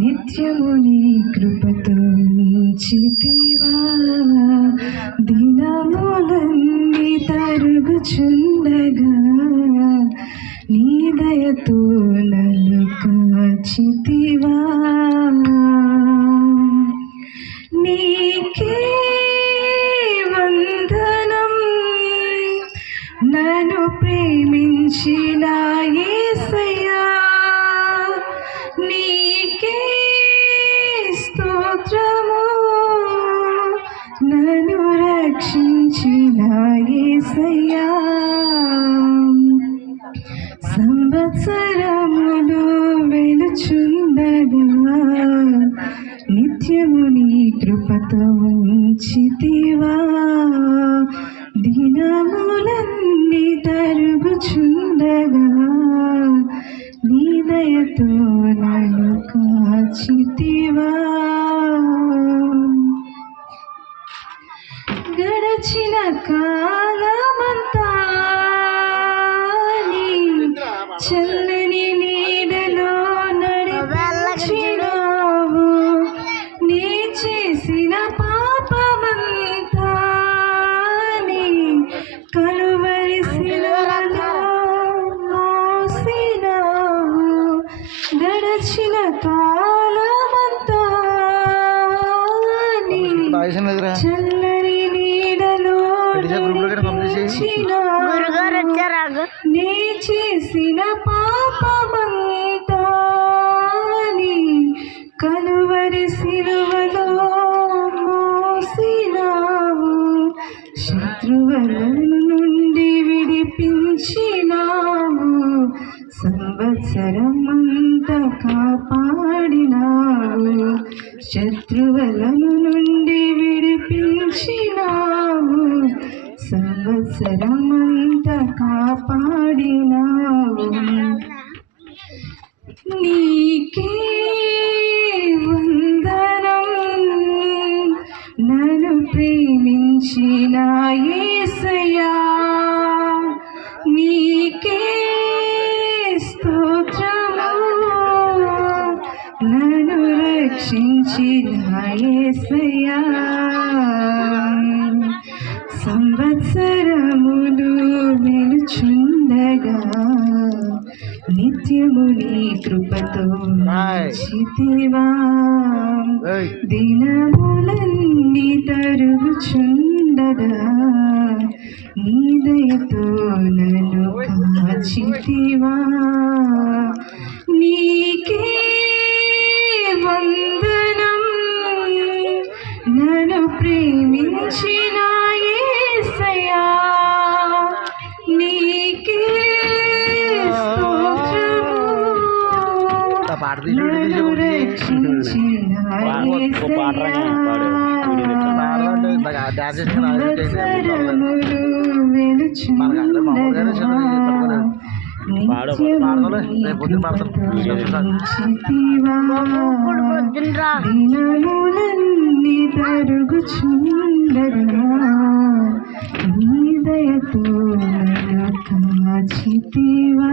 నిత్యము నీ కృపతో ఉంచితివా, దినములన్నీ తరుగుచుండగా నీ దయతో నన్ను కాచితివా. నీకే వందనం, నన్ను ప్రేమించిన యేసయ్యా, నీకే స్తోత్రము, నన్ను రక్షించిన యేసయ్యా. సంవత్సరములు వెలుచుండగా నిత్యము నీ కృపతో ఉంచితివా, దినములన్నీ తరుగుచుండగా నీ దయతో నన్ను కాచితివా. గడచిన కాలమంతా నీ చల్లని నీడలో నడిపించినావు, నీ చేసిన పాపమంతా నీ కలువరి శిలువలో మోసినావు. గడచిన కాలమంతా నీ చల్లని నీడలో నడిపించినావు, నీ చేసిన పాపమంతా నీ కలువరి శిలువలో మోసినావు. శత్రువుల నుండి విడిపించినావు, సంవత్సరమంతా కాపాడినావు. శత్రువుల నుండి విడిపించినావు, సంవత్సరమంతా కాపాడినావు. నీకే వందనం, నన్ను ప్రేమించిన యేసయ్యా, నీకే స్తోత్రము, నన్ను రక్షించిన యేసయ్యా. సంవత్సరములు వెలుచుండగా నిత్యము నీ కృపతో ఉంచితివా, దినములన్నీ తరుగుచుండగా నీ దయతో నన్ను కాచితివా. నీకే వందనం, నన్ను ప్రేమించిన యేసయ్యా, నీకే స్తోత్రము, నన్ను రక్షించిన యేసయ్యా. సంవత్సరములు వెలుచుండగా దినములన్నీ తరుగుచుండగా నీ దయతో నన్ను కాచితివా.